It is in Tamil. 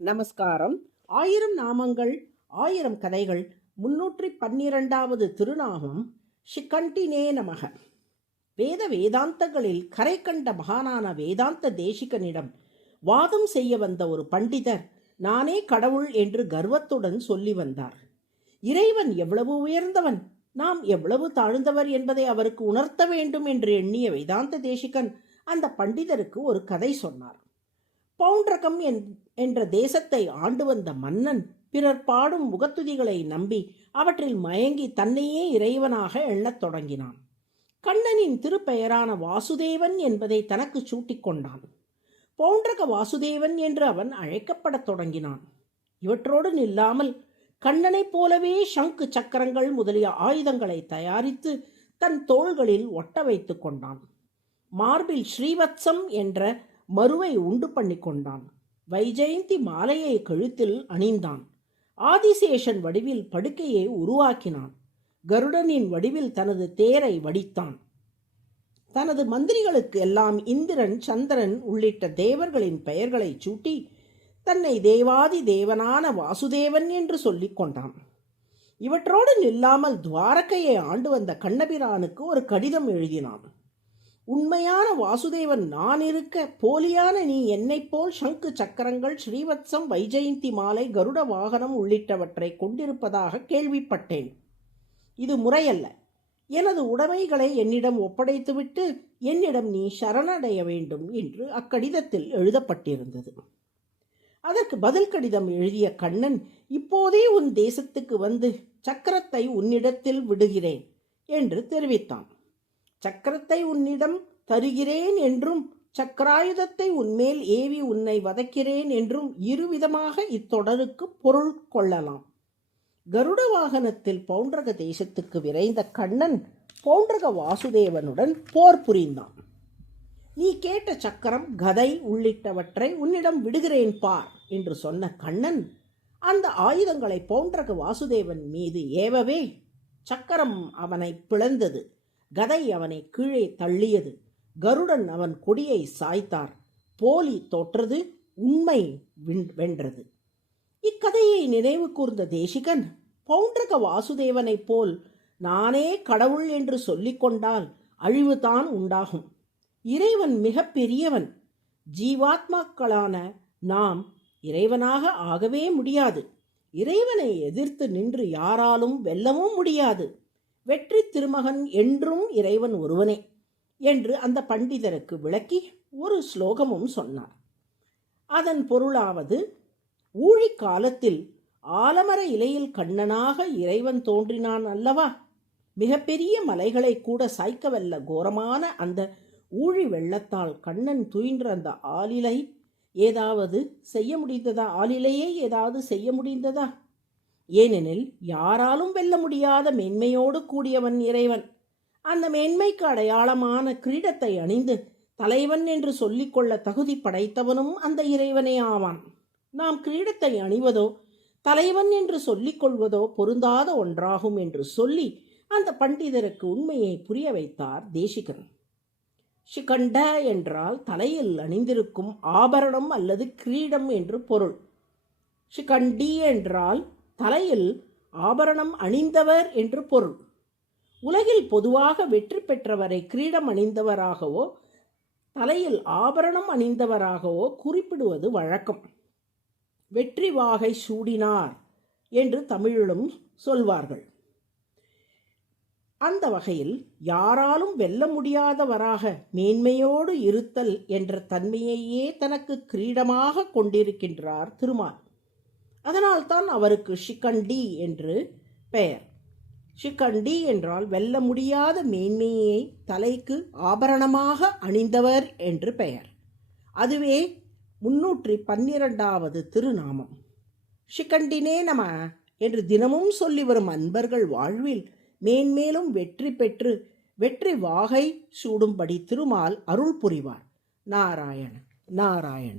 நமஸ்காரம். 1000 நாமங்கள் 1000 கதைகள் 312வது திருநாமம் ஷிகண்டினே நமக. வேதாந்தங்களில் கரை கண்ட மகானான வேதாந்த தேசிகனிடம் வாதம் செய்ய வந்த ஒரு பண்டிதர் நானே கடவுள் என்று கர்வத்துடன் சொல்லி வந்தார். இறைவன் எவ்வளவு உயர்ந்தவன், நாம் எவ்வளவு தாழ்ந்தவர் என்பதை அவருக்கு உணர்த்த வேண்டும் என்று எண்ணிய வேதாந்த தேசிகன் அந்த பண்டிதருக்கு ஒரு கதை சொன்னார். பவுண்டரகம் என்ற தேசத்தை ஆண்டு வந்த மன்னன் பிறர் பாடும் முகத்துதிகளை நம்பி அவற்றில் மயங்கி தன்னையே இறைவனாக எண்ணத் தொடங்கினான். கண்ணனின் திருப்பெயரான வாசுதேவன் என்பதை தனக்கு சூட்டிக்கொண்டான். பவுண்டரக வாசுதேவன் என்று அவன் அழைக்கப்படத் தொடங்கினான். இவற்றோடு நில்லாமல் கண்ணனைப் போலவே சங்கு சக்கரங்கள் முதலிய ஆயுதங்களை தயாரித்து தன் தோள்களில் ஒட்ட வைத்து கொண்டான். மார்பில் ஸ்ரீவத்சம் என்ற மருவை உண்டு பண்ணி கொண்டான். வைஜெயந்தி மாலையை கழுத்தில் அணிந்தான். ஆதிசேஷன் வடிவில் படுக்கையை உருவாக்கினான். கருடனின் வடிவில் தனது தேரை வடித்தான். தனது மந்திரிகளுக்கு எல்லாம் இந்திரன், சந்திரன் உள்ளிட்ட தேவர்களின் பெயர்களை சூட்டி தன்னை தேவாதி தேவனான வாசுதேவன் என்று சொல்லிக் கொண்டான். இவற்றோடு நில்லாமல் துவாரகையை ஆண்டு வந்த கண்ணபிரானுக்கு ஒரு கடிதம் எழுதினான். உண்மையான வாசுதேவன் நான் இருக்க, போலியான நீ என்னைப் போல் சங்கு சக்கரங்கள், ஸ்ரீவத்சம், வைஜெயந்தி மாலை, கருட வாகனம் உள்ளிட்டவற்றை கொண்டிருப்பதாக கேள்விப்பட்டேன். இது முறையல்ல. எனது உடைமைகளை என்னிடம் ஒப்படைத்துவிட்டு என்னிடம் நீ சரணடைய வேண்டும் என்று அக்கடிதத்தில் எழுதப்பட்டிருந்தது. அதற்கு பதில் கடிதம் எழுதிய கண்ணன், இப்போதே உன் தேசத்துக்கு வந்து சக்கரத்தை உன்னிடத்தில் விடுகிறேன் என்று தெரிவித்தான். சக்கரத்தை உன்னிடம் தருகிறேன் என்றும் சக்கராயுதத்தை உன்மேல் ஏவி உன்னை வதைக்கிறேன் என்றும் இருவிதமாக இத்தொடருக்கு பொருள் கொள்ளலாம். கருட வாகனத்தில் பவுண்டரக தேசத்துக்கு விரைந்த கண்ணன் பவுண்டரக வாசுதேவனுடன் போர் புரிந்தான். நீ கேட்ட சக்கரம், கதை உள்ளிட்டவற்றை உன்னிடம் விடுகிறேன் பார் என்று சொன்ன கண்ணன் அந்த ஆயுதங்களை பவுண்டரக வாசுதேவன் மீது ஏவவே சக்கரம் அவனை பிளந்தது. கதை அவனை கீழே தள்ளியது. கருடன் அவன் கொடியை சாய்த்தார். போலி தோற்றது, உண்மை வென்றது. இக்கதையை நினைவு கூர்ந்த தேசிகன், பவுண்டரக வாசுதேவனைப் போல் நானே கடவுள் என்று சொல்லிக்கொண்டால் அழிவுதான் உண்டாகும். இறைவன் மிக பெரியவன். ஜீவாத்மாக்களான நாம் இறைவனாக ஆகவே முடியாது. இறைவனை எதிர்த்து நின்று யாராலும் வெல்லவும் முடியாது. வெற்றி திருமகன் என்றும் இறைவன் ஒருவனே என்று அந்த பண்டிதருக்கு விளக்கி ஒரு ஸ்லோகமும் சொன்னார். அதன் பொருளாவது, ஊழிக்காலத்தில் ஆலமர இலையில் கண்ணனாக இறைவன் தோன்றினான் அல்லவா? மிகப்பெரிய மலைகளை கூட சாய்க்கவல்ல கோரமான அந்த ஊழி வெள்ளத்தால் கண்ணன் துயின்ற அந்த ஆலிலை ஏதாவது செய்ய முடிந்ததா? ஆலிலையே ஏதாவது செய்ய முடிந்ததா? ஏனெனில் யாராலும் வெல்ல முடியாத மேன்மையோடு கூடியவன் இறைவன். அந்த மேன்மைக்கு அடையாளமான கிரீடத்தை அணிந்து தலைவன் என்று சொல்லிக்கொள்ள தகுதி படைத்தவனும் அந்த இறைவனே ஆவான். நாம் கிரீடத்தை அணிவதோ தலைவன் என்று சொல்லிக்கொள்வதோ பொருந்தாத ஒன்றாகும் என்று சொல்லி அந்த பண்டிதருக்கு உண்மையை புரிய வைத்தார் தேசிகன். ஷிகண்ட என்றால் தலையில் அணிந்திருக்கும் ஆபரணம் அல்லது கிரீடம் என்று பொருள். ஷிகண்டி என்றால் தலையில் ஆபரணம் அணிந்தவர் என்று பொருள். உலகில் பொதுவாக வெற்றி பெற்றவரை கிரீடம் அணிந்தவராகவோ தலையில் ஆபரணம் அணிந்தவராகவோ குறிப்பிடுவது வழக்கம். வெற்றி வாகை சூடினார் என்று தமிழிலும் சொல்வார்கள். அந்த வகையில் யாராலும் வெல்ல முடியாதவராக மேன்மையோடு இருத்தல் என்ற தன்மையையே தனக்கு கிரீடமாக கொண்டிருக்கின்றார் திருமால். அதனால்தான் அவருக்கு ஷிகண்டி என்று பெயர். ஷிகண்டி என்றால் வெல்ல முடியாத மேன்மையை தலைக்கு ஆபரணமாக அணிந்தவர் என்று பெயர். அதுவே 312வது திருநாமம். ஷிகண்டினே நம என்று தினமும் சொல்லி வரும் அன்பர்கள் வாழ்வில் மேன்மேலும் வெற்றி பெற்று வெற்றி வாகை சூடும்படி திருமால் அருள் புரிவார். நாராயண நாராயண.